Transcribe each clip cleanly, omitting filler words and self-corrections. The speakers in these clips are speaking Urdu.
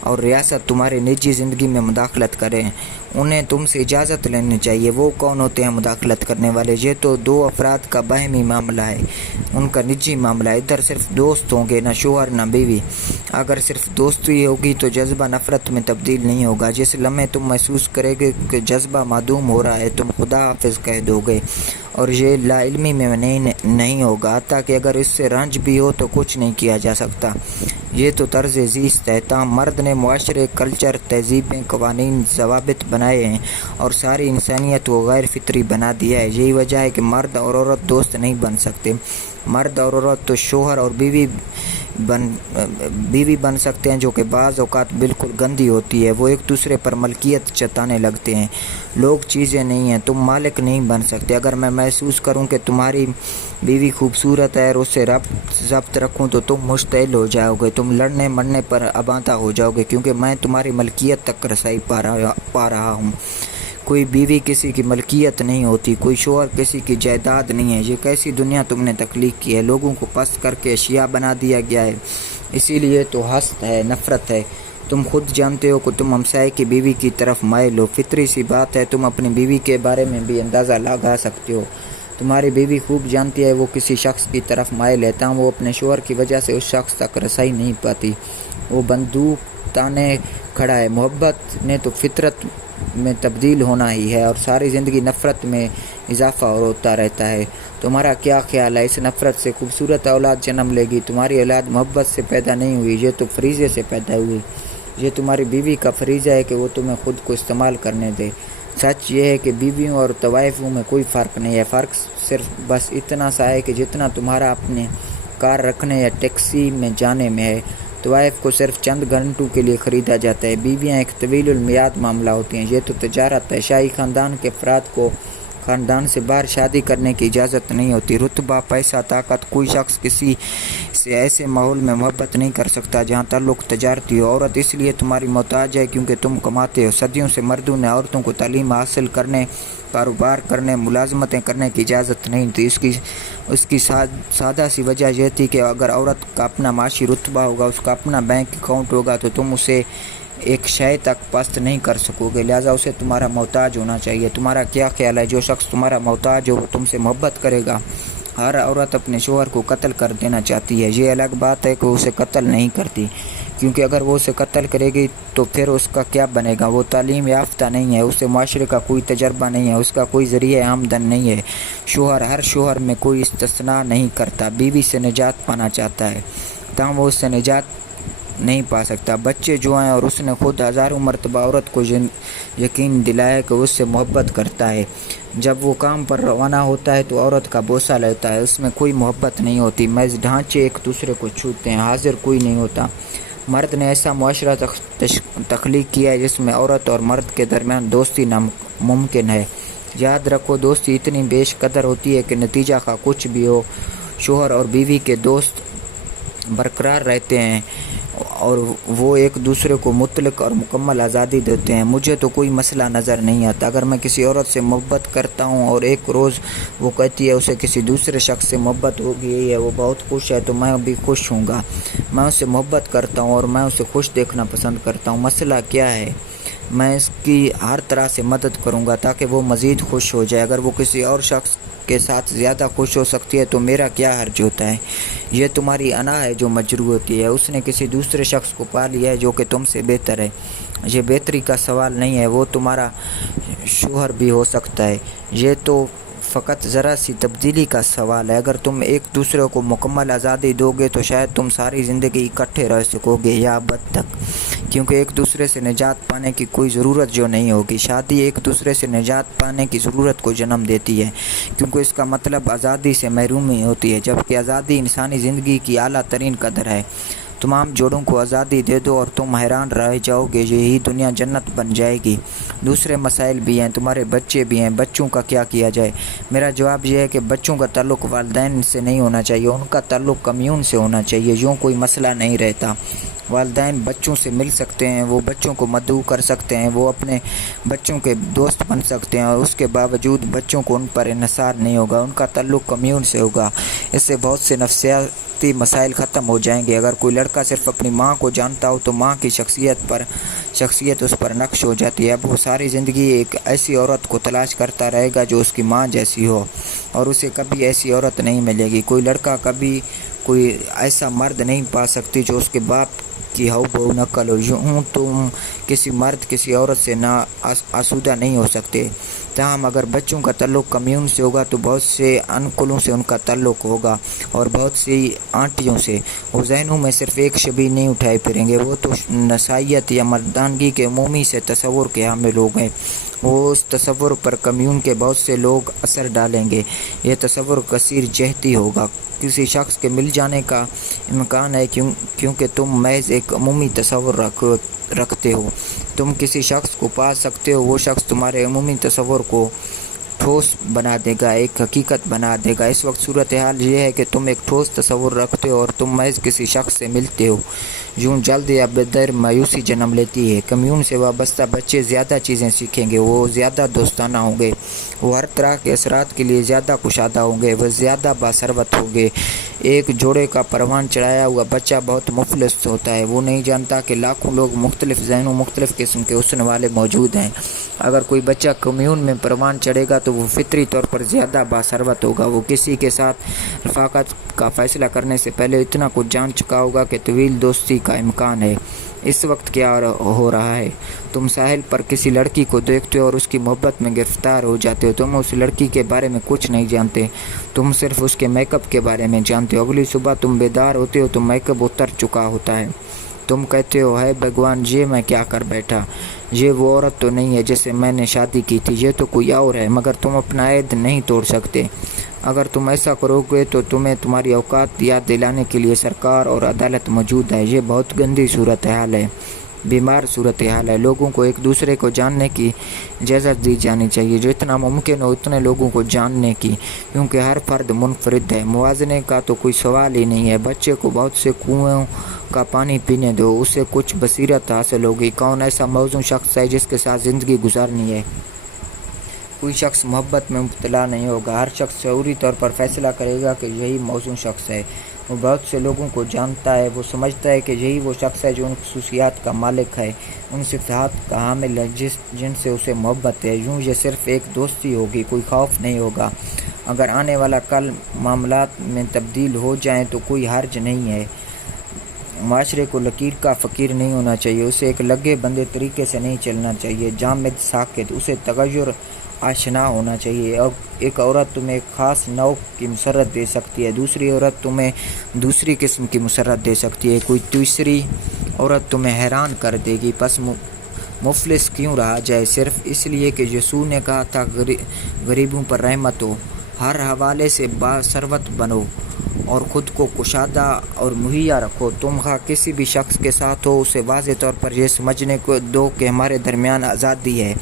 اور ریاست تمہاری نجی زندگی میں مداخلت کریں، انہیں تم سے اجازت لینی چاہیے۔ وہ کون ہوتے ہیں مداخلت کرنے والے؟ یہ تو دو افراد کا باہمی معاملہ ہے، ان کا نجی معاملہ ہے۔ ادھر صرف دوست ہوں گے، نہ شوہر نہ بیوی۔ اگر صرف دوستی ہوگی تو جذبہ نفرت میں تبدیل نہیں ہوگا۔ جس لمحے تم محسوس کرے گے کہ جذبہ معدوم ہو رہا ہے، تم خدا حافظ کہہ دو گے، اور یہ لا علمی میں نہیں ہوگا۔ حتیٰ کہ اگر اس سے رنج بھی ہو تو کچھ نہیں کیا جا سکتا۔ یہ تو طرز زیست ہے۔ تاہم مرد نے معاشرے، کلچر، تہذیبیں، قوانین، ضوابط بنائے ہیں اور ساری انسانیت کو غیر فطری بنا دیا ہے۔ یہی وجہ ہے کہ مرد اور عورت دوست نہیں بن سکتے۔ مرد اور عورت تو شوہر اور بیوی بن سکتے ہیں، جو کہ بعض اوقات بالکل گندی ہوتی ہے۔ وہ ایک دوسرے پر ملکیت جتانے لگتے ہیں۔ لوگ چیزیں نہیں ہیں، تم مالک نہیں بن سکتے۔ اگر میں محسوس کروں کہ تمہاری بیوی خوبصورت ہے اور اسے ضبط رکھوں تو تم مشتعل ہو جاؤ گے، تم لڑنے مرنے پر آمادہ ہو جاؤ گے، کیونکہ میں تمہاری ملکیت تک رسائی پا رہا ہوں۔ کوئی بیوی کسی کی ملکیت نہیں ہوتی، کوئی شوہر کسی کی جائیداد نہیں ہے۔ یہ کیسی دنیا تم نے تخلیق کی ہے؟ لوگوں کو پست کر کے اشیاء بنا دیا گیا ہے، اسی لیے تو حسد ہے، نفرت ہے۔ تم خود جانتے ہو کہ تم ہمسائے کی بیوی کی طرف مائل ہو۔ فطری سی بات ہے، تم اپنی بیوی کے بارے میں بھی اندازہ لگا سکتے ہو۔ تمہاری بیوی خوب جانتی ہے وہ کسی شخص کی طرف مائل ہے، تاہم وہ اپنے شوہر کی وجہ سے اس شخص تک رسائی نہیں پاتی۔ وہ بندوق تانے کھڑا ہے۔ محبت نے تو فطرت میں تبدیل ہونا ہی ہے، اور ساری زندگی نفرت میں اضافہ ہوتا رہتا ہے۔ تمہارا کیا خیال ہے؟ اس نفرت سے خوبصورت اولاد جنم لے گی۔ تمہاری اولاد محبت سے پیدا نہیں ہوئی، یہ تو فریضے سے پیدا ہوئی۔ یہ تمہاری بیوی کا فریضہ ہے کہ وہ تمہیں خود کو استعمال کرنے دے۔ سچ یہ ہے کہ بیویوں اور طوائفوں میں کوئی فرق نہیں ہے۔ فرق صرف بس اتنا سا ہے کہ جتنا تمہارا اپنے کار رکھنے یا ٹیکسی میں جانے میں ہے، طوائف کو صرف چند گھنٹوں کے لیے خریدا جاتا ہے۔ بیویاں ایک طویل المیعاد معاملہ ہوتی ہیں، یہ تو تجارت ہے۔ شاہی خاندان کے افراد کو خاندان سے باہر شادی کرنے کی اجازت نہیں ہوتی۔ رتبہ، پیسہ، طاقت، کوئی شخص کسی سے ایسے ماحول میں محبت نہیں کر سکتا جہاں تعلق تجارتی ہو۔ عورت اس لیے تمہاری محتاج ہے کیونکہ تم کماتے ہو۔ صدیوں سے مردوں نے عورتوں کو تعلیم حاصل کرنے، کاروبار کرنے، ملازمتیں کرنے کی اجازت نہیں تھی۔ اس کی سادہ سی وجہ یہ تھی کہ اگر عورت کا اپنا معاشی رتبہ ہوگا، اس کا اپنا بینک اکاؤنٹ ہوگا، تو تم اسے ایک شے تک پست نہیں کر سکو گے، لہٰذا اسے تمہارا محتاج ہونا چاہیے۔ تمہارا کیا خیال ہے؟ جو شخص تمہارا محتاج ہو وہ تم سے محبت کرے گا۔ ہر عورت اپنے شوہر کو قتل کر دینا چاہتی ہے۔ یہ الگ بات ہے کہ وہ اسے قتل نہیں کرتی، کیونکہ اگر وہ اسے قتل کرے گی تو پھر اس کا کیا بنے گا؟ وہ تعلیم یافتہ نہیں ہے، اسے معاشرے کا کوئی تجربہ نہیں ہے، اس کا کوئی ذریعہ آمدن نہیں ہے۔ ہر شوہر میں کوئی استثناء نہیں کرتا۔ بیوی سے نجات پانا چاہتا ہے، تاہم وہ اس سے نجات نہیں پا سکتا۔ بچے جو ہیں، اور اس نے خود ہزاروں مرتبہ عورت کو یقین دلایا کہ اس سے محبت کرتا ہے۔ جب وہ کام پر روانہ ہوتا ہے تو عورت کا بوسہ لیتا ہے، اس میں کوئی محبت نہیں ہوتی، محض ڈھانچے ایک دوسرے کو چھوتے ہیں، حاضر کوئی نہیں ہوتا۔ مرد نے ایسا معاشرہ تخلیق کیا ہے جس میں عورت اور مرد کے درمیان دوستی ناممکن ہے۔ یاد رکھو، دوستی اتنی بیش قدر ہوتی ہے کہ نتیجہ خواہ کچھ بھی ہو، شوہر اور بیوی کے دوست برقرار رہتے ہیں اور وہ ایک دوسرے کو مطلق اور مکمل آزادی دیتے ہیں۔ مجھے تو کوئی مسئلہ نظر نہیں آتا۔ اگر میں کسی عورت سے محبت کرتا ہوں اور ایک روز وہ کہتی ہے اسے کسی دوسرے شخص سے محبت ہو گئی ہے، وہ بہت خوش ہے، تو میں بھی خوش ہوں گا۔ میں اس سے محبت کرتا ہوں اور میں اسے خوش دیکھنا پسند کرتا ہوں۔ مسئلہ کیا ہے؟ میں اس کی ہر طرح سے مدد کروں گا تاکہ وہ مزید خوش ہو جائے۔ اگر وہ کسی اور شخص کے ساتھ زیادہ خوش ہو سکتی ہے تو میرا کیا حرج ہوتا ہے؟ یہ تمہاری انا ہے جو مجروح ہوتی ہے۔ اس نے کسی دوسرے شخص کو پا لیا ہے جو کہ تم سے بہتر ہے۔ یہ بہتری کا سوال نہیں ہے، وہ تمہارا شوہر بھی ہو سکتا ہے۔ یہ تو فقط ذرا سی تبدیلی کا سوال ہے۔ اگر تم ایک دوسرے کو مکمل آزادی دو گے تو شاید تم ساری زندگی اکٹھے رہ سکو گے، یا ابد تک، کیونکہ ایک دوسرے سے نجات پانے کی کوئی ضرورت جو نہیں ہوگی۔ شادی ایک دوسرے سے نجات پانے کی ضرورت کو جنم دیتی ہے، کیونکہ اس کا مطلب آزادی سے محرومی ہوتی ہے، جبکہ آزادی انسانی زندگی کی اعلیٰ ترین قدر ہے۔ تمام جوڑوں کو آزادی دے دو اور تم حیران رہ جاؤ گے، یہی دنیا جنت بن جائے گی۔ دوسرے مسائل بھی ہیں، تمہارے بچے بھی ہیں، بچوں کا کیا کیا جائے؟ میرا جواب یہ ہے کہ بچوں کا تعلق والدین سے نہیں ہونا چاہیے، ان کا تعلق کمیون سے ہونا چاہیے۔ یوں کوئی مسئلہ نہیں رہتا۔ والدین بچوں سے مل سکتے ہیں، وہ بچوں کو مدعو کر سکتے ہیں، وہ اپنے بچوں کے دوست بن سکتے ہیں، اور اس کے باوجود بچوں کو ان پر انحصار نہیں ہوگا، ان کا تعلق کمیون سے ہوگا۔ اس سے بہت سے شناختی مسائل ختم ہو جائیں گے۔ اگر کوئی لڑکا صرف اپنی ماں کو جانتا ہو تو ماں کی شخصیت اس پر نقش ہو جاتی ہے۔ اب وہ ساری زندگی ایک ایسی عورت کو تلاش کرتا رہے گا جو اس کی ماں جیسی ہو، اور اسے کبھی ایسی عورت نہیں ملے گی۔ کوئی لڑکا کبھی کوئی ایسا مرد نہیں پا سکتی جو اس کے باپ کی ہو بہو نقل ہو۔ یوں تم کسی مرد کسی عورت سے نا آسودہ نہیں ہو سکتے۔ تاہم اگر بچوں کا تعلق کمیون سے ہوگا تو بہت سے انکلوں سے ان کا تعلق ہوگا اور بہت سی آنٹیوں سے۔ وہ ذہنوں میں صرف ایک شبیہ نہیں اٹھائے پھریں گے، وہ تو نسائیت یا مردانگی کے عمومی سے تصور کے حامل ہو گئے۔ وہ اس تصور پر کمیون کے بہت سے لوگ اثر ڈالیں گے۔ یہ تصور کثیر جہتی ہوگا۔ کسی شخص کے مل جانے کا امکان ہے کیونکہ تم محض ایک عمومی تصور رکھتے ہو۔ تم کسی شخص کو پا سکتے ہو، وہ شخص تمہارے عمومی تصور کو ٹھوس بنا دے گا، ایک حقیقت بنا دے گا۔ اس وقت صورتحال یہ ہے کہ تم ایک ٹھوس تصور رکھتے ہو اور تم محض کسی شخص سے ملتے ہو۔ یوں جلد یا بدیر مایوسی جنم لیتی ہے۔ کمیون سے وابستہ بچے زیادہ چیزیں سیکھیں گے، وہ زیادہ دوستانہ ہوں گے، وہ ہر طرح کے اثرات کے لیے زیادہ کشادہ ہوں گے، وہ زیادہ باثروت ہوں گے۔ ایک جوڑے کا پروان چڑھایا ہوا بچہ بہت مفلس ہوتا ہے۔ وہ نہیں جانتا کہ لاکھوں لوگ مختلف ذہنوں، مختلف قسم کے حسن والے موجود ہیں۔ اگر کوئی بچہ کمیون میں پروان چڑھے گا تو وہ فطری طور پر زیادہ باثروت ہوگا۔ وہ کسی کے ساتھ رفاقت کا فیصلہ کرنے سے پہلے اتنا کچھ جان چکا ہوگا کہ طویل دوستی کا امکان ہے۔ اس وقت کیا ہو رہا ہے؟ تم ساحل پر کسی لڑکی کو دیکھتے ہو اور اس کی محبت میں گرفتار ہو جاتے ہو۔ تم اس لڑکی کے بارے میں کچھ نہیں جانتے، تم صرف اس کے میک اپ کے بارے میں جانتے ہو۔ اگلی صبح تم بیدار ہوتے ہو تو میک اپ اتر چکا ہوتا ہے۔ تم کہتے ہو، ہے بھگوان، یہ میں کیا کر بیٹھا، یہ وہ عورت تو نہیں ہے جس سے میں نے شادی کی تھی، یہ تو کوئی اور ہے۔ مگر تم اپنا عہد نہیں توڑ سکتے۔ اگر تم ایسا کرو گے تو تمہیں تمہاری اوقات یاد دلانے کے لیے سرکار اور عدالت موجود ہے۔ یہ بہت گندی صورتحال ہے، بیمار صورتحال ہے۔ لوگوں کو ایک دوسرے کو جاننے کی اجازت دی جانی چاہیے، جتنا ممکن ہو اتنے لوگوں کو جاننے کی، کیونکہ ہر فرد منفرد ہے۔ موازنے کا تو کوئی سوال ہی نہیں ہے۔ بچے کو بہت سے کنویں کا پانی پینے دو، اسے کچھ بصیرت حاصل ہوگی۔ کون ایسا موزوں شخص ہے جس کے ساتھ زندگی گزارنی ہے؟ کوئی شخص محبت میں مبتلا نہیں ہوگا۔ ہر شخص شعوری طور پر فیصلہ کرے گا کہ یہی موزوں شخص ہے۔ وہ بہت سے لوگوں کو جانتا ہے۔ وہ سمجھتا ہے کہ یہی وہ شخص ہے جو ان خصوصیات کا مالک ہے، ان صفات کا حامل ہے جن سے اسے محبت ہے۔ یوں یہ صرف ایک دوستی ہوگی، کوئی خوف نہیں ہوگا۔ اگر آنے والا کل معاملات میں تبدیل ہو جائیں تو کوئی حرج نہیں ہے۔ معاشرے کو لکیر کا فقیر نہیں ہونا چاہیے، اسے ایک لگے بندے طریقے سے نہیں چلنا چاہیے، جامد ساکت۔ اسے تغیر آشنا ہونا چاہیے۔ اب ایک عورت تمہیں ایک خاص نوع کی مسرت دے سکتی ہے، دوسری عورت تمہیں دوسری قسم کی مسرت دے سکتی ہے، کوئی تیسری عورت تمہیں حیران کر دے گی۔ پس مفلس کیوں رہا جائے؟ صرف اس لیے کہ یسوع نے کہا تھا غریبوں پر رحمت ہو۔ ہر حوالے سے باثروت بنو اور خود کو کشادہ اور مہیا رکھو۔ تم خواہ کسی بھی شخص کے ساتھ ہو، اسے واضح طور پر یہ سمجھنے کو دو کہ ہمارے درمیان آزادی ہے،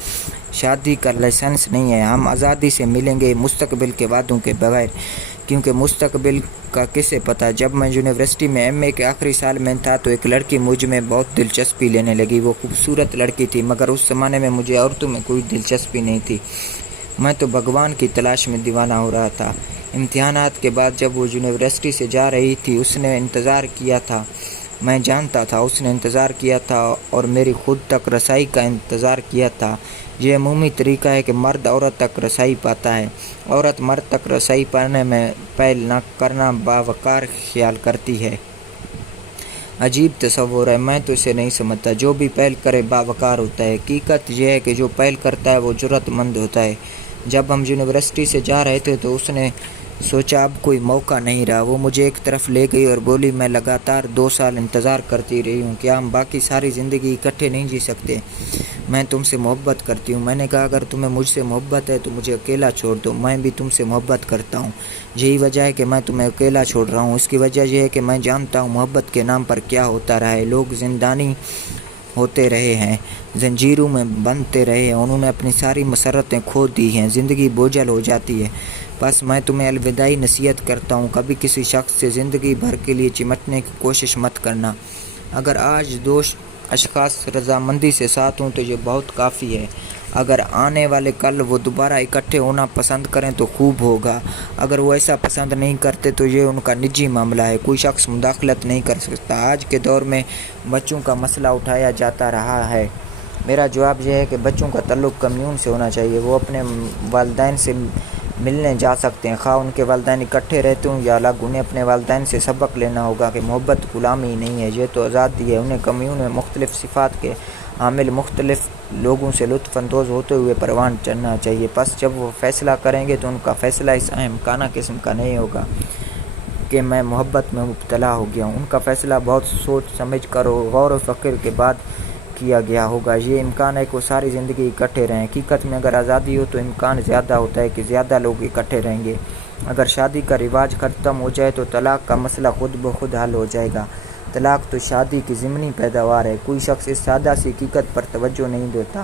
شادی کا لائسنس نہیں ہے۔ ہم آزادی سے ملیں گے، مستقبل کے وعدوں کے بغیر، کیونکہ مستقبل کا کسے پتہ۔ جب میں یونیورسٹی میں ایم اے کے آخری سال میں تھا تو ایک لڑکی مجھ میں بہت دلچسپی لینے لگی۔ وہ خوبصورت لڑکی تھی، مگر اس زمانے میں مجھے عورتوں میں کوئی دلچسپی نہیں تھی۔ میں تو بھگوان کی تلاش میں دیوانہ ہو رہا تھا۔ امتحانات کے بعد جب وہ یونیورسٹی سے جا رہی تھی، اس نے انتظار کیا تھا، میں جانتا تھا اس نے انتظار کیا تھا اور میری خود تک رسائی کا انتظار کیا تھا۔ یہ عمومی طریقہ ہے کہ مرد عورت تک رسائی پاتا ہے، عورت مرد تک رسائی پانے میں پہل نہ کرنا باوقار خیال کرتی ہے۔ عجیب تصور ہے، میں تو اسے نہیں سمجھتا۔ جو بھی پہل کرے باوقار ہوتا ہے۔ حقیقت یہ ہے کہ جو پہل کرتا ہے وہ جرأت مند ہوتا ہے۔ جب ہم یونیورسٹی سے جا رہے تھے تو اس نے سوچا اب کوئی موقع نہیں رہا۔ وہ مجھے ایک طرف لے گئی اور بولی، میں لگاتار 2 سال انتظار کرتی رہی ہوں، کیا ہم باقی ساری زندگی اکٹھے نہیں جی سکتے؟ میں تم سے محبت کرتی ہوں۔ میں نے کہا، اگر تمہیں مجھ سے محبت ہے تو مجھے اکیلا چھوڑ دو، میں بھی تم سے محبت کرتا ہوں۔ یہی وجہ ہے کہ میں تمہیں اکیلا چھوڑ رہا ہوں۔ اس کی وجہ یہ ہے کہ میں جانتا ہوں محبت کے نام پر کیا ہوتا رہا ہے۔ لوگ زندانی ہوتے رہے ہیں، زنجیروں میں بندھتے رہے ہیں، انہوں نے اپنی ساری مسرتیں کھو دی ہیں، زندگی بوجھل ہو جاتی ہے۔ بس میں تمہیں الوداعی نصیحت کرتا ہوں، کبھی کسی شخص سے زندگی بھر کے لیے چمٹنے کی کوشش مت کرنا۔ اگر آج 2 اشخاص رضامندی سے ساتھ ہوں تو یہ بہت کافی ہے۔ اگر آنے والے کل وہ دوبارہ اکٹھے ہونا پسند کریں تو خوب ہوگا، اگر وہ ایسا پسند نہیں کرتے تو یہ ان کا نجی معاملہ ہے، کوئی شخص مداخلت نہیں کر سکتا۔ آج کے دور میں بچوں کا مسئلہ اٹھایا جاتا رہا ہے۔ میرا جواب یہ ہے کہ بچوں کا تعلق کمیون سے ہونا چاہیے۔ وہ اپنے والدین سے ملنے جا سکتے ہیں، خواہ ان کے والدین اکٹھے رہتے ہوں یا الگ۔ انہیں اپنے والدین سے سبق لینا ہوگا کہ محبت غلامی نہیں ہے، یہ تو آزادی ہے۔ انہیں کمیون میں مختلف صفات کے حامل مختلف لوگوں سے لطف اندوز ہوتے ہوئے پروان چڑھنا چاہیے۔ پس جب وہ فیصلہ کریں گے تو ان کا فیصلہ اس احمقانہ قسم کا نہیں ہوگا کہ میں محبت میں مبتلا ہو گیا ہوں۔ ان کا فیصلہ بہت سوچ سمجھ کر اور غور و فکر کے بعد کیا گیا ہوگا۔ یہ امکان ہے کہ وہ ساری زندگی اکٹھے رہیں۔ حقیقت میں اگر آزادی ہو تو امکان زیادہ ہوتا ہے کہ زیادہ لوگ اکٹھے رہیں گے۔ اگر شادی کا رواج ختم ہو جائے تو طلاق کا مسئلہ خود بخود حل ہو جائے گا۔ طلاق تو شادی کی ضمنی پیداوار ہے۔ کوئی شخص اس سادہ سی حقیقت پر توجہ نہیں دیتا۔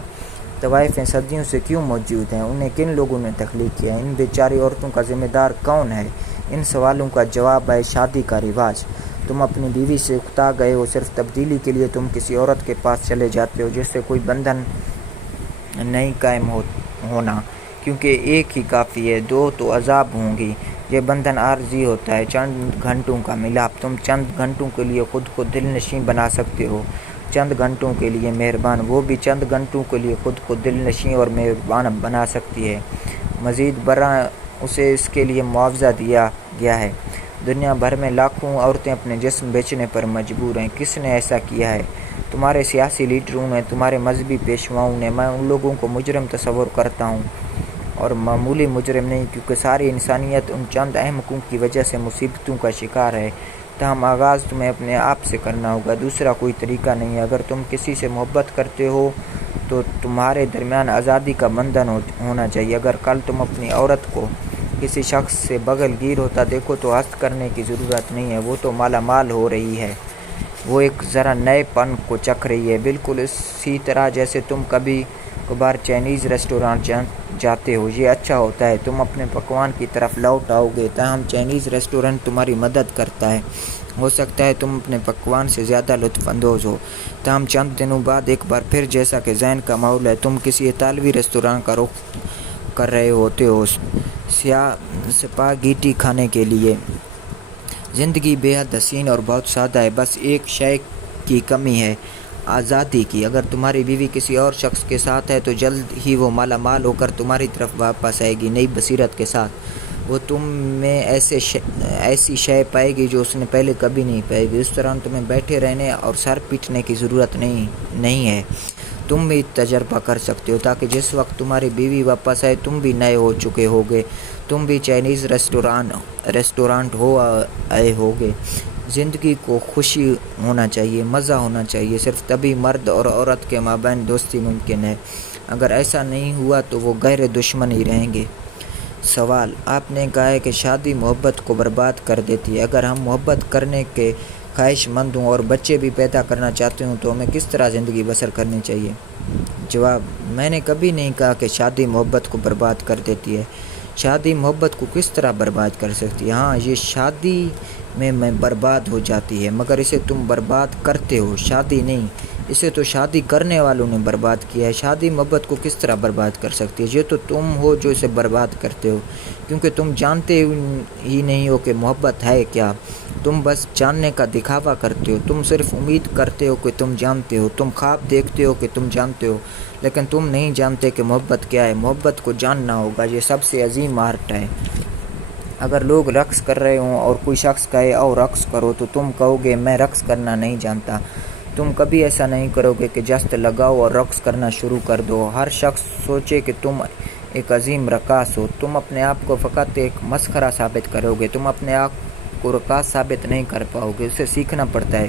طوائفیں صدیوں سے کیوں موجود ہیں؟ انہیں کن لوگوں نے تخلیق کیا؟ ان بیچاری عورتوں کا ذمہ دار کون ہے؟ ان سوالوں کا جواب ہے شادی کا رواج۔ تم اپنی بیوی سے اکتا گئے ہو، صرف تبدیلی کے لیے تم کسی عورت کے پاس چلے جاتے ہو جس سے کوئی بندھن نہیں قائم ہونا، کیونکہ ایک ہی کافی ہے، دو تو عذاب ہوں گی۔ یہ بندھن عارضی ہوتا ہے، چند گھنٹوں کا ملاپ۔ تم چند گھنٹوں کے لیے خود کو دل نشیں بنا سکتے ہو، چند گھنٹوں کے لیے مہربان، وہ بھی چند گھنٹوں کے لیے خود کو دل نشیں اور مہربان بنا سکتی ہے۔ مزید برآں اسے اس کے لیے معاوضہ دیا گیا ہے۔ دنیا بھر میں لاکھوں عورتیں اپنے جسم بیچنے پر مجبور ہیں۔ کس نے ایسا کیا ہے؟ تمہارے سیاسی لیڈروں نے، تمہارے مذہبی پیشواؤں نے۔ میں ان لوگوں کو مجرم تصور کرتا ہوں اور معمولی مجرم نہیں، کیونکہ ساری انسانیت ان چند احمقوں کی وجہ سے مصیبتوں کا شکار ہے۔ تاہم آغاز تمہیں اپنے آپ سے کرنا ہوگا، دوسرا کوئی طریقہ نہیں ہے۔ اگر تم کسی سے محبت کرتے ہو تو تمہارے درمیان آزادی کا بندھن ہونا چاہیے۔ اگر کل تم اپنی عورت کو کسی شخص سے بغل گیر ہوتا دیکھو تو حسد کرنے کی ضرورت نہیں ہے، وہ تو مالا مال ہو رہی ہے، وہ ایک ذرا نئے پن کو چکھ رہی ہے، بالکل اسی طرح جیسے تم کبھی کبھار چائنیز ریسٹورانٹ جاتے ہو۔ یہ اچھا ہوتا ہے، تم اپنے پکوان کی طرف لوٹ آؤ گے۔ تاہم چائنیز ریسٹورانٹ تمہاری مدد کرتا ہے، ہو سکتا ہے تم اپنے پکوان سے زیادہ لطف اندوز ہو، تاہم چند دنوں بعد ایک بار پھر جیسا کہ ذہن کا ماحول ہے، تم کسی اطالوی ریسٹورانٹ کا رخ کر رہے ہوتے ہو سپاگیٹی کھانے کے لیے۔ زندگی بے حد حسین اور بہت سادہ ہے، بس ایک شے کی کمی ہے، آزادی کی۔ اگر تمہاری بیوی کسی اور شخص کے ساتھ ہے تو جلد ہی وہ مالا مال ہو کر تمہاری طرف واپس آئے گی، نئی بصیرت کے ساتھ۔ وہ تم میں ایسی شے پائے گی جو اس نے پہلے کبھی نہیں پائی گی۔ اس دوران تمہیں بیٹھے رہنے اور سر پیٹنے کی ضرورت نہیں ہے، تم بھی تجربہ کر سکتے ہو، تاکہ جس وقت تمہاری بیوی واپس آئے تم بھی نئے ہو چکے ہوگے، تم بھی چائنیز ریسٹورانٹ ہو آئے ہوگے۔ زندگی کو خوشی ہونا چاہیے، مزہ ہونا چاہیے، صرف تبھی مرد اور عورت کے مابین دوستی ممکن ہے۔ اگر ایسا نہیں ہوا تو وہ گہرے دشمن ہی رہیں گے۔ سوال: آپ نے کہا ہے کہ شادی محبت کو برباد کر دیتی ہے۔ اگر ہم محبت کرنے کے خواہش مند ہوں اور بچے بھی پیدا کرنا چاہتے ہوں تو ہمیں کس طرح زندگی بسر کرنی چاہیے؟ جواب: میں نے کبھی نہیں کہا کہ شادی محبت کو برباد کر دیتی ہے۔ شادی محبت کو کس طرح برباد کر سکتی ہے؟ ہاں، یہ شادی میں برباد ہو جاتی ہے، مگر اسے تم برباد کرتے ہو، شادی نہیں۔ اسے تو شادی کرنے والوں نے برباد کیا ہے۔ شادی محبت کو کس طرح برباد کر سکتی ہے؟ یہ تو تم ہو جو اسے برباد کرتے ہو، کیونکہ تم جانتے ہی نہیں ہو کہ محبت ہے کیا۔ تم بس جاننے کا دکھاوا کرتے ہو، تم صرف امید کرتے ہو کہ تم جانتے ہو، تم خواب دیکھتے ہو کہ تم جانتے ہو، لیکن تم نہیں جانتے کہ محبت کیا ہے۔ محبت کو جاننا ہوگا، یہ سب سے عظیم آرٹ ہے۔ اگر لوگ رقص کر رہے ہوں اور کوئی شخص کہے آؤ رقص کرو تو تم کہو گے میں رقص کرنا نہیں جانتا۔ تم کبھی ایسا نہیں کرو گے کہ جست لگاؤ اور رقص کرنا شروع کر دو۔ ہر شخص سوچے کہ تم ایک عظیم رقاص ہو، تم اپنے آپ کو فقط ایک مسخرہ ثابت کرو گے، تم اپنے آپ کو رقاص ثابت نہیں کر پاؤ گے۔ اسے سیکھنا پڑتا ہے،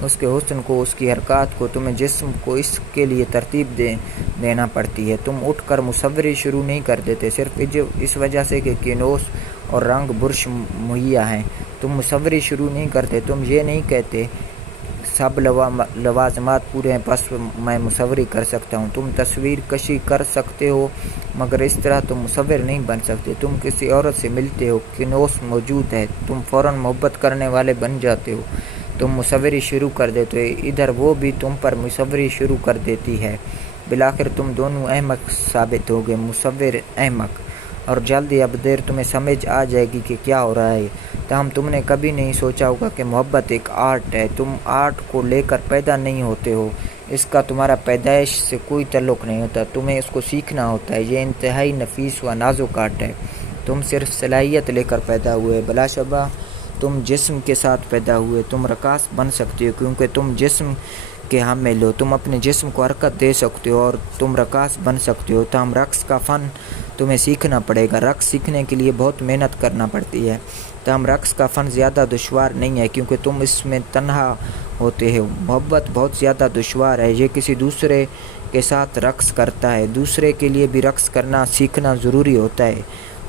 اس کے حسن کو، اس کی حرکات کو، تمہیں جسم کو اس کے لیے ترتیب دینا پڑتی ہے۔ تم اٹھ کر مصوری شروع نہیں کر دیتے صرف اس وجہ سے کہ کینوس اور رنگ برش مہیا ہیں۔ تم مصوری شروع نہیں کرتے، تم یہ نہیں کہتے سب لوازمات پورے ہیں بس میں مصوری کر سکتا ہوں۔ تم تصویر کشی کر سکتے ہو مگر اس طرح تم مصور نہیں بن سکتے۔ تم کسی عورت سے ملتے ہو، کینوس موجود ہے، تم فوراً محبت کرنے والے بن جاتے ہو، تم مصوری شروع کر دیتے ہو، ادھر وہ بھی تم پر مصوری شروع کر دیتی ہے۔ بالآخر تم دونوں احمق ثابت ہوگے، مصور احمق، اور جلدی اب دیر تمہیں سمجھ آ جائے گی کہ کیا ہو رہا ہے۔ تاہم تم نے کبھی نہیں سوچا ہوگا کہ محبت ایک آرٹ ہے۔ تم آرٹ کو لے کر پیدا نہیں ہوتے ہو، اس کا تمہارا پیدائش سے کوئی تعلق نہیں ہوتا، تمہیں اس کو سیکھنا ہوتا ہے۔ یہ انتہائی نفیس و نازک آرٹ ہے، تم صرف صلاحیت لے کر پیدا ہوئے۔ بلا شبہ تم جسم کے ساتھ پیدا ہوئے، تم رقاص بن سکتے ہو کیونکہ تم جسم کے حامل ہو، تم اپنے جسم کو حرکت دے سکتے ہو اور تم رقاص بن سکتے ہو۔ تاہم رقص کا فن تمہیں سیکھنا پڑے گا، رقص سیکھنے کے لیے بہت محنت کرنا پڑتی ہے۔ تاہم رقص کا فن زیادہ دشوار نہیں ہے کیونکہ تم اس میں تنہا ہوتے ہو۔ محبت بہت زیادہ دشوار ہے، یہ کسی دوسرے کے ساتھ رقص کرتا ہے، دوسرے کے لیے بھی رقص کرنا سیکھنا ضروری ہوتا ہے۔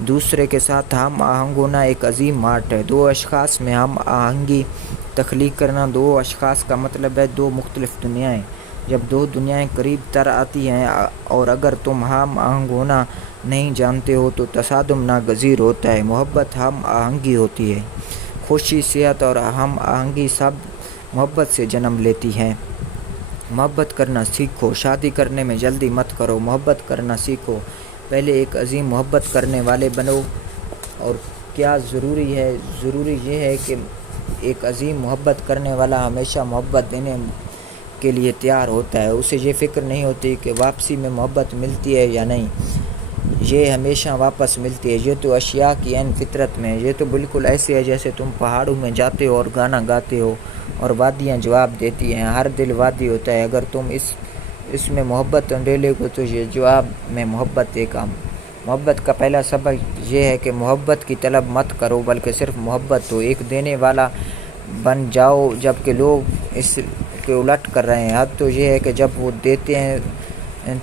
دوسرے کے ساتھ ہم آہنگ ہونا ایک عظیم آرٹ ہے۔ دو اشخاص میں ہم آہنگی تخلیق کرنا، دو اشخاص کا مطلب ہے دو مختلف دنیایں۔ جب دو دنیایں قریب تر آتی ہیں اور اگر تم ہم آہنگ ہونا نہیں جانتے ہو تو تصادم ناگزیر ہوتا ہے۔ محبت ہم آہنگی ہوتی ہے۔ خوشی، صحت اور ہم آہنگی سب محبت سے جنم لیتی ہیں۔ محبت کرنا سیکھو، شادی کرنے میں جلدی مت کرو، محبت کرنا سیکھو، پہلے ایک عظیم محبت کرنے والے بنو۔ اور کیا ضروری ہے؟ ضروری یہ ہے کہ ایک عظیم محبت کرنے والا ہمیشہ محبت دینے کے لیے تیار ہوتا ہے، اسے یہ فکر نہیں ہوتی کہ واپسی میں محبت ملتی ہے یا نہیں، یہ ہمیشہ واپس ملتی ہے۔ یہ تو اشیاء کی عین فطرت میں ہے، یہ تو بالکل ایسے ہے جیسے تم پہاڑوں میں جاتے ہو اور گانا گاتے ہو اور وادیاں جواب دیتی ہیں، ہر دل وادی ہوتا ہے۔ اگر تم اس میں محبت ڈھونڈو گے تو یہ جواب میں محبت دے گا۔ محبت کا پہلا سبق یہ ہے کہ محبت کی طلب مت کرو بلکہ صرف محبت دو، ایک دینے والا بن جاؤ جبکہ لوگ اس کے الٹ کر رہے ہیں۔ حد تو یہ ہے کہ جب وہ دیتے ہیں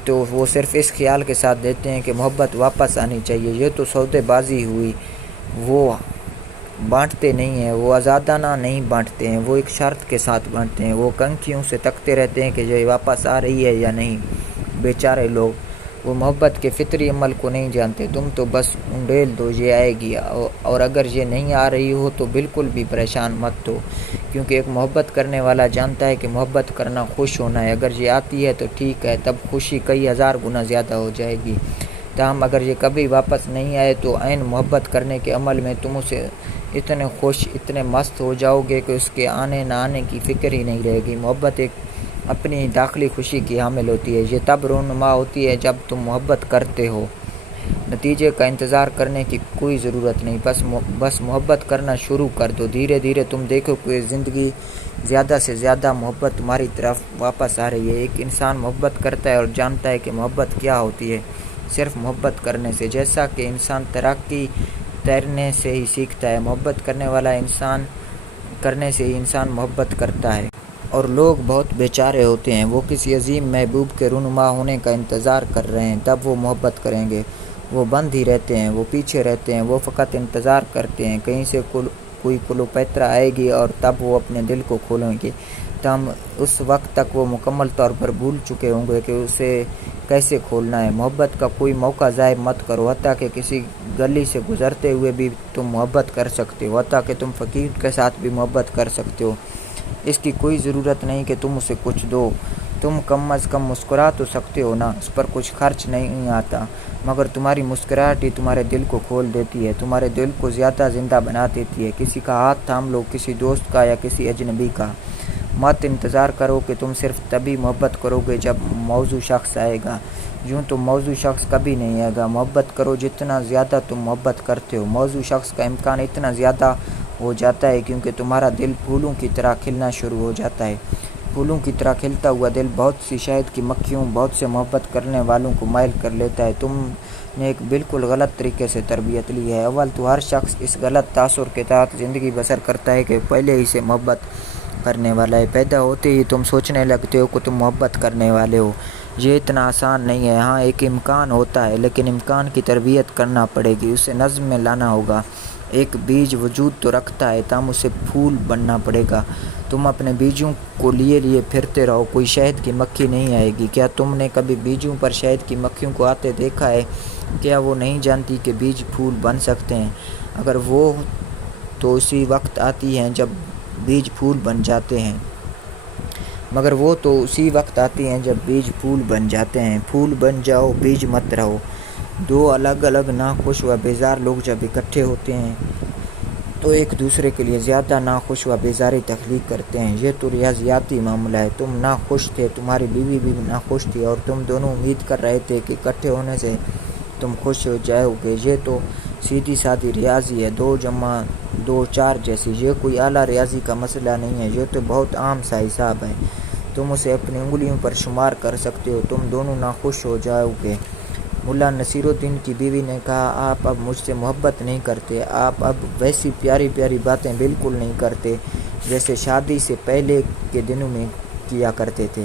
تو وہ صرف اس خیال کے ساتھ دیتے ہیں کہ محبت واپس آنی چاہیے، یہ تو سودے بازی ہوئی۔ وہ بانٹتے نہیں ہیں، وہ آزادانہ نہیں بانٹتے ہیں، وہ ایک شرط کے ساتھ بانٹتے ہیں، وہ کنکھیوں سے تکتے رہتے ہیں کہ یہ واپس آ رہی ہے یا نہیں۔ بیچارے لوگ، وہ محبت کے فطری عمل کو نہیں جانتے۔ تم تو بس انڈیل دو، یہ آئے گی، اور اگر یہ نہیں آ رہی ہو تو بالکل بھی پریشان مت ہو، کیونکہ ایک محبت کرنے والا جانتا ہے کہ محبت کرنا خوش ہونا ہے۔ اگر یہ آتی ہے تو ٹھیک ہے، تب خوشی کئی ہزار گنا زیادہ ہو جائے گی۔ تاہم اگر یہ کبھی واپس نہیں آئے تو عین محبت کرنے کے عمل میں تم اسے اتنے خوش، اتنے مست ہو جاؤ گے کہ اس کے آنے نہ آنے کی فکر ہی نہیں رہے گی۔ محبت ایک اپنی داخلی خوشی کی حامل ہوتی ہے، یہ تب رونما ہوتی ہے جب تم محبت کرتے ہو۔ نتیجے کا انتظار کرنے کی کوئی ضرورت نہیں، بس محبت کرنا شروع کر دو۔ دھیرے دھیرے تم دیکھو کہ زندگی زیادہ سے زیادہ محبت تمہاری طرف واپس آ رہی ہے۔ ایک انسان محبت کرتا ہے اور جانتا ہے کہ محبت کیا ہوتی ہے صرف محبت کرنے سے، جیسا کہ انسان تیرنے سے ہی سیکھتا ہے۔ محبت کرنے والا انسان کرنے سے ہی انسان محبت کرتا ہے۔ اور لوگ بہت بیچارے ہوتے ہیں، وہ کسی عظیم محبوب کے رونما ہونے کا انتظار کر رہے ہیں تب وہ محبت کریں گے۔ وہ بند ہی رہتے ہیں، وہ پیچھے رہتے ہیں، وہ فقط انتظار کرتے ہیں کہیں سے کوئی کلوپیترا آئے گی اور تب وہ اپنے دل کو کھولیں گے۔ تاہم اس وقت تک وہ مکمل طور پر بھول چکے ہوں گے کہ اسے کیسے کھولنا ہے۔ محبت کا کوئی موقع ضائع مت کرو، حتیٰ کہ کسی گلی سے گزرتے ہوئے بھی تم محبت کر سکتے ہو، حتیٰ کہ تم فقیر کے ساتھ بھی محبت کر سکتے ہو۔ اس کی کوئی ضرورت نہیں کہ تم اسے کچھ دو، تم کم از کم مسکرا تو سکتے ہو نا، اس پر کچھ خرچ نہیں آتا، مگر تمہاری مسکراہٹ ہی تمہارے دل کو کھول دیتی ہے، تمہارے دل کو زیادہ زندہ بنا دیتی ہے۔ کسی کا ہاتھ تھام لو، کسی دوست کا یا کسی اجنبی کا۔ مت انتظار کرو کہ تم صرف تبھی محبت کرو گے جب موزوں شخص آئے گا، یوں تو موزوں شخص کبھی نہیں آئے گا۔ محبت کرو جتنا زیادہ تم محبت کرتے ہو، موزوں شخص کا امکان اتنا زیادہ ہو جاتا ہے کیونکہ تمہارا دل پھولوں کی طرح کھلنا شروع ہو جاتا ہے۔ پھولوں کی طرح کھلتا ہوا دل بہت سی شہد کی مکھیوں، بہت سے محبت کرنے والوں کو مائل کر لیتا ہے۔ تم نے ایک بالکل غلط طریقے سے تربیت لی ہے۔ اول تو ہر شخص اس غلط تاثر کے تحت زندگی بسر کرتا ہے کہ پہلے ہی سے محبت کرنے والا ہے۔ پیدا ہوتے ہی تم سوچنے لگتے ہو کہ تم محبت کرنے والے ہو۔ یہ اتنا آسان نہیں ہے۔ ہاں ایک امکان ہوتا ہے، لیکن امکان کی تربیت کرنا پڑے گی، اسے نظم میں لانا ہوگا۔ ایک بیج وجود تو رکھتا ہے، تاہم اسے پھول بننا پڑے گا۔ تم اپنے بیجوں کو لیے پھرتے رہو، کوئی شہد کی مکھی نہیں آئے گی۔ کیا تم نے کبھی بیجوں پر شہد کی مکھیوں کو آتے دیکھا ہے؟ کیا وہ نہیں جانتی کہ بیج پھول بن سکتے ہیں؟ اگر وہ تو اسی وقت آتی ہیں جب بیج پھول بن جاتے ہیں۔ مگر وہ تو اسی وقت آتی ہیں جب بیج پھول بن جاتے ہیں۔ پھول بن جاؤ، بیج مت رہو۔ دو الگ الگ ناخوش و بیزار لوگ جب اکٹھے ہوتے ہیں تو ایک دوسرے کے لیے زیادہ ناخوش و بیزاری تخلیق کرتے ہیں۔ یہ تو ریاضیاتی معاملہ ہے۔ تم ناخوش تھے، تمہاری بیوی بھی ناخوش تھی، اور تم دونوں امید کر رہے تھے کہ اکٹھے ہونے سے تم خوش ہو جاؤ گے۔ یہ تو سیدھی سادی ریاضی ہے، 2 + 2 = 4 جیسی۔ یہ کوئی اعلیٰ ریاضی کا مسئلہ نہیں ہے، یہ تو بہت عام سا حساب ہے۔ تم اسے اپنی انگلیوں پر شمار کر سکتے ہو۔ تم دونوں ناخوش ہو جاؤ گے۔ ملا نصیر الدین کی بیوی نے کہا، آپ اب مجھ سے محبت نہیں کرتے، آپ اب ویسی پیاری پیاری باتیں بالکل نہیں کرتے جیسے شادی سے پہلے کے دنوں میں کیا کرتے تھے۔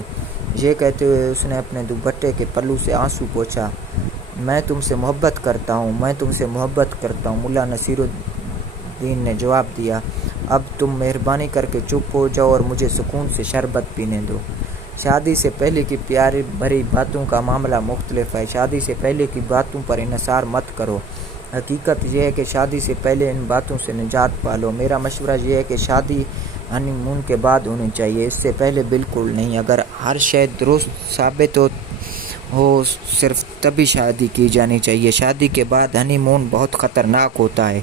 یہ کہتے ہوئے اس نے اپنے دوپٹے کے پلو سے آنسو پوچھا۔ میں تم سے محبت کرتا ہوں، میں تم سے محبت کرتا ہوں، ملا نصیر الدین نے جواب دیا۔ اب تم مہربانی کر کے چپ ہو جاؤ اور مجھے سکون سے شربت پینے دو۔ شادی سے پہلے کی پیاری بھری باتوں کا معاملہ مختلف ہے۔ شادی سے پہلے کی باتوں پر انحصار مت کرو۔ حقیقت یہ ہے کہ شادی سے پہلے ان باتوں سے نجات پالو۔ میرا مشورہ یہ ہے کہ شادی ہنی مون کے بعد ہونی چاہیے، اس سے پہلے بالکل نہیں۔ اگر ہر شے درست ثابت ہو صرف تبھی شادی کی جانی چاہیے۔ شادی کے بعد ہنی مون بہت خطرناک ہوتا ہے۔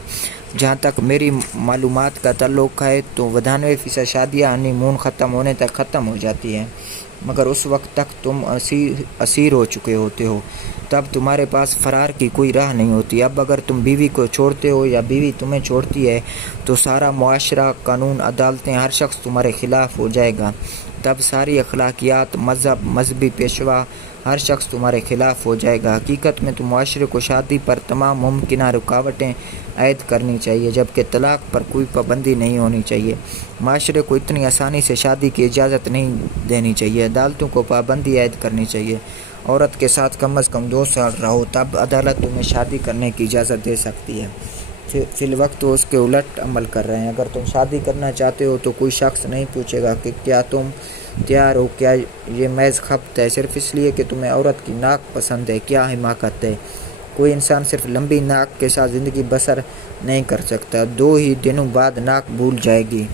جہاں تک میری معلومات کا تعلق ہے تو 99% شادیاں ہنی مون ختم ہونے تک ختم ہو جاتی ہیں، مگر اس وقت تک تم اسیر ہو چکے ہوتے ہو۔ تب تمہارے پاس فرار کی کوئی راہ نہیں ہوتی۔ اب اگر تم بیوی کو چھوڑتے ہو یا بیوی تمہیں چھوڑتی ہے تو سارا معاشرہ، قانون، عدالتیں، ہر شخص تمہارے خلاف ہو جائے گا۔ تب ساری اخلاقیات، مذہب، مذہبی پیشوا، ہر شخص تمہارے خلاف ہو جائے گا۔ حقیقت میں تو معاشرے کو شادی پر تمام ممکنہ رکاوٹیں عائد کرنی چاہیے، جبکہ طلاق پر کوئی پابندی نہیں ہونی چاہیے۔ معاشرے کو اتنی آسانی سے شادی کی اجازت نہیں دینی چاہیے۔ عدالتوں کو پابندی عائد کرنی چاہیے۔ عورت کے ساتھ کم از کم 2 سال رہو، تب عدالت تمہیں شادی کرنے کی اجازت دے سکتی ہے۔ فی الوقت وہ اس کے الٹ عمل کر رہے ہیں۔ اگر تم شادی کرنا چاہتے ہو تو کوئی شخص نہیں پوچھے گا کہ کیا تم تیار ہو، کیا یہ محض خبط ہے، صرف اس لیے کہ تمہیں عورت کی ناک پسند ہے۔ کیا حماقت ہے! کوئی انسان صرف لمبی ناک کے ساتھ زندگی بسر نہیں کر سکتا، 2 ہی دنوں بعد ناک بھول جائے گی۔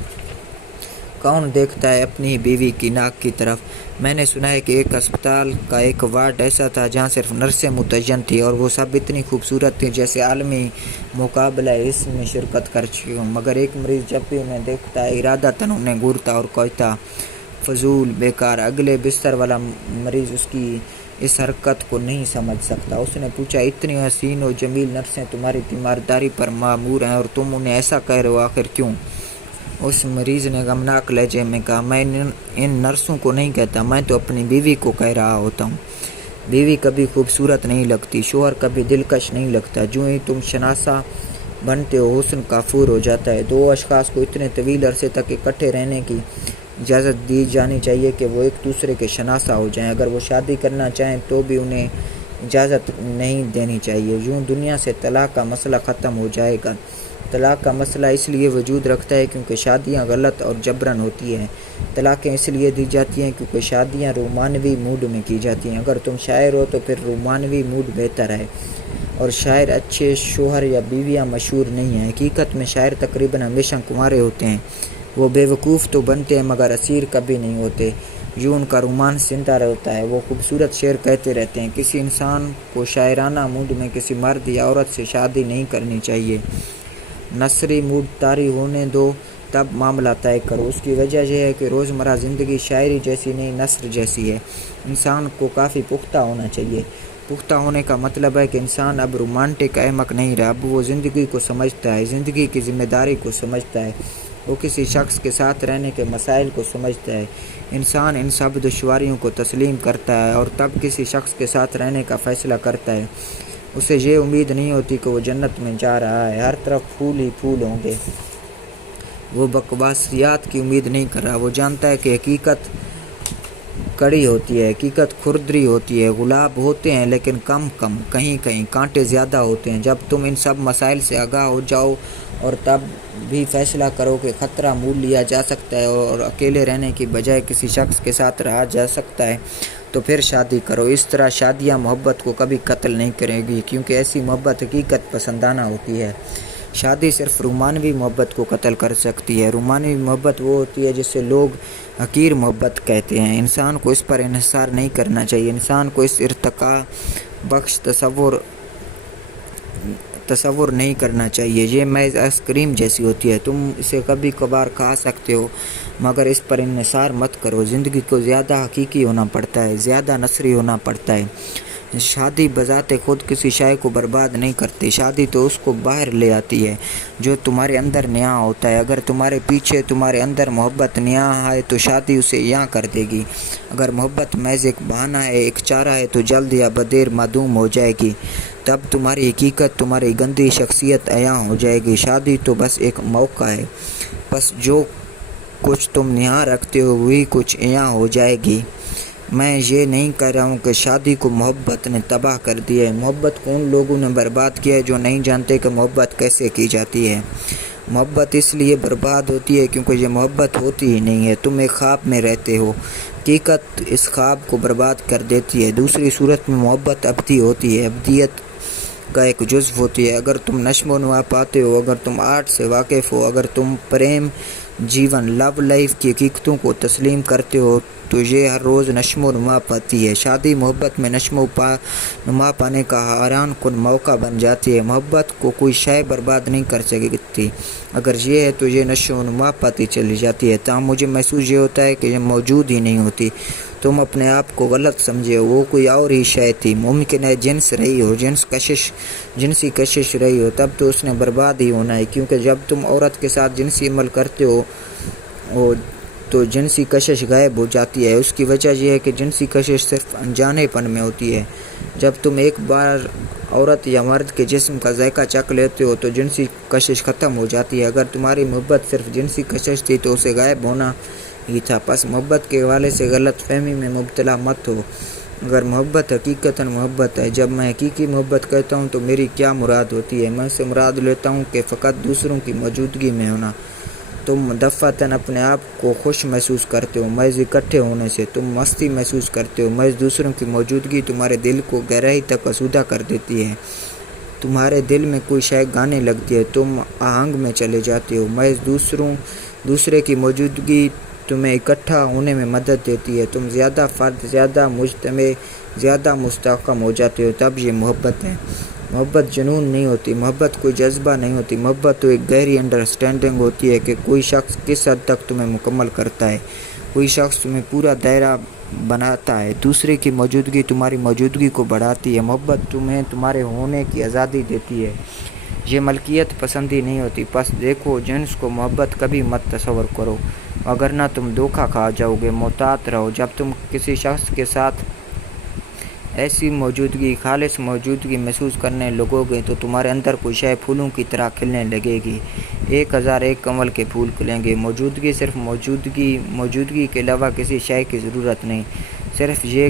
کون دیکھتا ہے اپنی بیوی کی ناک کی طرف؟ میں نے سنا ہے کہ ایک اسپتال کا ایک وارڈ ایسا تھا جہاں صرف نرسیں متعین تھیں، اور وہ سب اتنی خوبصورت تھیں جیسے عالمی مقابلہ اس میں شرکت کر چکی ہوں۔ مگر ایک مریض جب بھی انہیں دیکھتا ہے ارادتاً انہیں گھورتا اور کہتا، فضول، بیکار۔ اگلے بستر والا مریض اس کی اس حرکت کو نہیں سمجھ سکتا۔ اس نے پوچھا، اتنی حسین و جمیل نرسیں تمہاری تیمارداری پر مامور ہیں اور تم انہیں ایسا کہہ رہے ہو، آخر کیوں؟ اس مریض نے غمناک لہجے میں کہا، میں ان نرسوں کو نہیں کہتا، میں تو اپنی بیوی کو کہہ رہا ہوتا ہوں۔ بیوی کبھی خوبصورت نہیں لگتی، شوہر کبھی دلکش نہیں لگتا۔ جو ہی تم شناسا بنتے ہو حسن کافور ہو جاتا ہے۔ 2 اشخاص کو اتنے طویل عرصے تک اکٹھے رہنے کی اجازت دی جانی چاہیے کہ وہ ایک دوسرے کے شناسا ہو جائیں۔ اگر وہ شادی کرنا چاہیں تو بھی انہیں اجازت نہیں دینی چاہیے۔ یوں دنیا سے طلاق کا مسئلہ ختم ہو جائے گا۔ طلاق کا مسئلہ اس لیے وجود رکھتا ہے کیونکہ شادیاں غلط اور جبراً ہوتی ہیں۔ طلاقیں اس لیے دی جاتی ہیں کیونکہ شادیاں رومانوی موڈ میں کی جاتی ہیں۔ اگر تم شاعر ہو تو پھر رومانوی موڈ بہتر ہے، اور شاعر اچھے شوہر یا بیویاں مشہور نہیں ہیں۔ حقیقت میں شاعر تقریباً ہمیشہ کنوارے ہوتے ہیں۔ وہ بے وقوف تو بنتے ہیں مگر اسیر کبھی نہیں ہوتے۔ یوں ان کا رومانس زندہ رہتا ہے۔ وہ خوبصورت شعر کہتے رہتے ہیں۔ کسی انسان کو شاعرانہ موڈ میں کسی مرد یا عورت سے شادی نہیں کرنی چاہیے۔ نثری موڈ طاری ہونے دو، تب معاملہ طے کرو۔ اس کی وجہ یہ ہے کہ روزمرہ زندگی شاعری جیسی نہیں، نثر جیسی ہے۔ انسان کو کافی پختہ ہونا چاہیے۔ پختہ ہونے کا مطلب ہے کہ انسان اب رومانٹک احمق نہیں رہا، اب وہ زندگی کو سمجھتا ہے، زندگی کی ذمہ داری کو سمجھتا ہے، وہ کسی شخص کے ساتھ رہنے کے مسائل کو سمجھتا ہے۔ انسان ان سب دشواریوں کو تسلیم کرتا ہے اور تب کسی شخص کے ساتھ رہنے کا فیصلہ کرتا ہے۔ اسے یہ امید نہیں ہوتی کہ وہ جنت میں جا رہا ہے، ہر طرف پھول ہی پھول ہوں گے۔ وہ بکواسیات کی امید نہیں کر رہا، وہ جانتا ہے کہ حقیقت کڑی ہوتی ہے، حقیقت کھردری ہوتی ہے، گلاب ہوتے ہیں لیکن کم، کہیں کہیں کانٹے زیادہ ہوتے ہیں۔ جب تم ان سب مسائل سے آگاہ ہو جاؤ اور تب بھی فیصلہ کرو کہ خطرہ مول لیا جا سکتا ہے اور اکیلے رہنے کی بجائے کسی شخص کے ساتھ رہا جا سکتا ہے، تو پھر شادی کرو۔ اس طرح شادیاں محبت کو کبھی قتل نہیں کرے گی، کیونکہ ایسی محبت حقیقت پسندانہ ہوتی ہے۔ شادی صرف رومانوی محبت کو قتل کر سکتی ہے۔ رومانوی محبت وہ ہوتی ہے جسے لوگ حقیر محبت کہتے ہیں۔ انسان کو اس پر انحصار نہیں کرنا چاہیے، انسان کو اس ارتقاء بخش تصور نہیں کرنا چاہیے۔ یہ محض آئس کریم جیسی ہوتی ہے، تم اسے کبھی کبھار کھا سکتے ہو، مگر اس پر انحصار مت کرو۔ زندگی کو زیادہ حقیقی ہونا پڑتا ہے، زیادہ نثری ہونا پڑتا ہے۔ شادی بذات خود کسی شے کو برباد نہیں کرتی، شادی تو اس کو باہر لے آتی ہے جو تمہارے اندر نیا ہوتا ہے۔ اگر تمہارے پیچھے تمہارے اندر محبت نیا ہے تو شادی اسے یاں کر دے گی۔ اگر محبت محض ایک بہانہ ہے، ایک چارہ ہے، تو جلد یا بدیر معدوم ہو جائے گی۔ تب تمہاری حقیقت، تمہاری گندی شخصیت عیاں ہو جائے گی۔ شادی تو بس ایک موقع ہے، بس جو کچھ تم یہاں رکھتے ہو وہی کچھ یہاں ہو جائے گی۔ میں یہ نہیں کہہ رہا ہوں کہ شادی کو محبت نے تباہ کر دیا ہے۔ محبت کو ان لوگوں نے برباد کیا ہے جو نہیں جانتے کہ محبت کیسے کی جاتی ہے۔ محبت اس لیے برباد ہوتی ہے کیونکہ یہ محبت ہوتی ہی نہیں ہے۔ تم ایک خواب میں رہتے ہو، حقیقت اس خواب کو برباد کر دیتی ہے۔ دوسری صورت میں محبت ابدی ہوتی ہے، ابدیت کا ایک جزو ہوتی ہے۔ اگر تم نشو و نما پاتے ہو، اگر تم آرٹ سے واقف ہو، اگر تم پریم جیون لو لائف کی حقیقتوں کو تسلیم کرتے ہو تو یہ ہر روز نشو و نما پاتی ہے۔ شادی محبت میں نشو و نما پانے کا حیران کن موقع بن جاتی ہے۔ محبت کو کوئی شے برباد نہیں کر سکتی، اگر یہ ہے تو یہ نشو و نما پاتی چلی جاتی ہے۔ تاہم مجھے محسوس یہ ہوتا ہے کہ یہ موجود ہی نہیں ہوتی۔ تم اپنے آپ کو غلط سمجھے ہو، وہ کوئی اور ہی شے تھی۔ ممکن ہے جنس رہی ہو، جنسی کشش رہی ہو، تب تو اس نے برباد ہی ہونا ہے، کیونکہ جب تم عورت کے ساتھ جنسی عمل کرتے ہو تو جنسی کشش غائب ہو جاتی ہے۔ اس کی وجہ یہ ہے کہ جنسی کشش صرف انجانے پن میں ہوتی ہے۔ جب تم ایک بار عورت یا مرد کے جسم کا ذائقہ چکھ لیتے ہو تو جنسی کشش ختم ہو جاتی ہے۔ اگر تمہاری محبت صرف جنسی کشش تھی تو اسے غائب ہونا ہی تھا۔ پس محبت کے حوالے سے غلط فہمی میں مبتلا مت ہو۔ اگر محبت حقیقتاً محبت ہے، جب میں حقیقی محبت کہتا ہوں تو میری کیا مراد ہوتی ہے؟ میں اسے مراد لیتا ہوں کہ فقط دوسروں کی موجودگی میں ہونا۔ تم دفعتاً اپنے آپ کو خوش محسوس کرتے ہو محض اکٹھے ہونے سے، تم مستی محسوس کرتے ہو محض دوسروں کی موجودگی تمہارے دل کو گہرائی تک آسودہ کر دیتی ہے۔ تمہارے دل میں کوئی شے گانے لگتی ہے، تم آہنگ میں چلے جاتے ہو محض دوسرے کی موجودگی تمہیں اکٹھا ہونے میں مدد دیتی ہے۔ تم زیادہ فرد، زیادہ مجتمع، زیادہ مستحکم ہو جاتے ہو، تب یہ محبت ہے۔ محبت جنون نہیں ہوتی، محبت کوئی جذبہ نہیں ہوتی، محبت تو ایک گہری انڈرسٹینڈنگ ہوتی ہے کہ کوئی شخص کس حد تک تمہیں مکمل کرتا ہے، کوئی شخص تمہیں پورا دائرہ بناتا ہے۔ دوسرے کی موجودگی تمہاری موجودگی کو بڑھاتی ہے۔ محبت تمہیں تمہارے ہونے کی آزادی دیتی ہے، یہ ملکیت پسندی نہیں ہوتی۔ پس دیکھو، جنس کو محبت کبھی مت تصور کرو، وگرنہ تم دھوکہ کھا جاؤ گے۔ محتاط رہو، جب تم کسی شخص کے ساتھ ایسی موجودگی، خالص موجودگی محسوس کرنے لگو گے تو تمہارے اندر کوئی شے پھولوں کی طرح کھلنے لگے گی۔ 1001 کمل کے پھول کھلیں گے۔ موجودگی، صرف موجودگی کے علاوہ کسی شے کی ضرورت نہیں، صرف یہ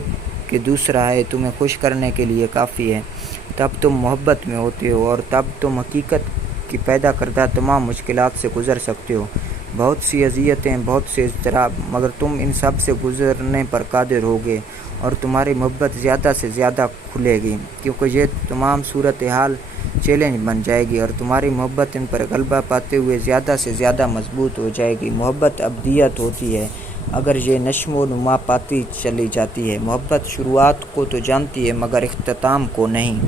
کہ دوسرا ہے تمہیں خوش کرنے کے لیے کافی ہے۔ تب تم محبت میں ہوتے ہو اور تب تم حقیقت کی پیدا کردہ تمام مشکلات سے گزر سکتے ہو۔ بہت سی اذیتیں، بہت سے اضطراب، مگر تم ان سب سے گزرنے پر قادر ہوگے اور تمہاری محبت زیادہ سے زیادہ کھلے گی، کیونکہ یہ تمام صورتحال چیلنج بن جائے گی اور تمہاری محبت ان پر غلبہ پاتے ہوئے زیادہ سے زیادہ مضبوط ہو جائے گی۔ محبت ابدیت ہوتی ہے اگر یہ نشو و نما پاتی چلی جاتی ہے۔ محبت شروعات کو تو جانتی ہے مگر اختتام کو نہیں۔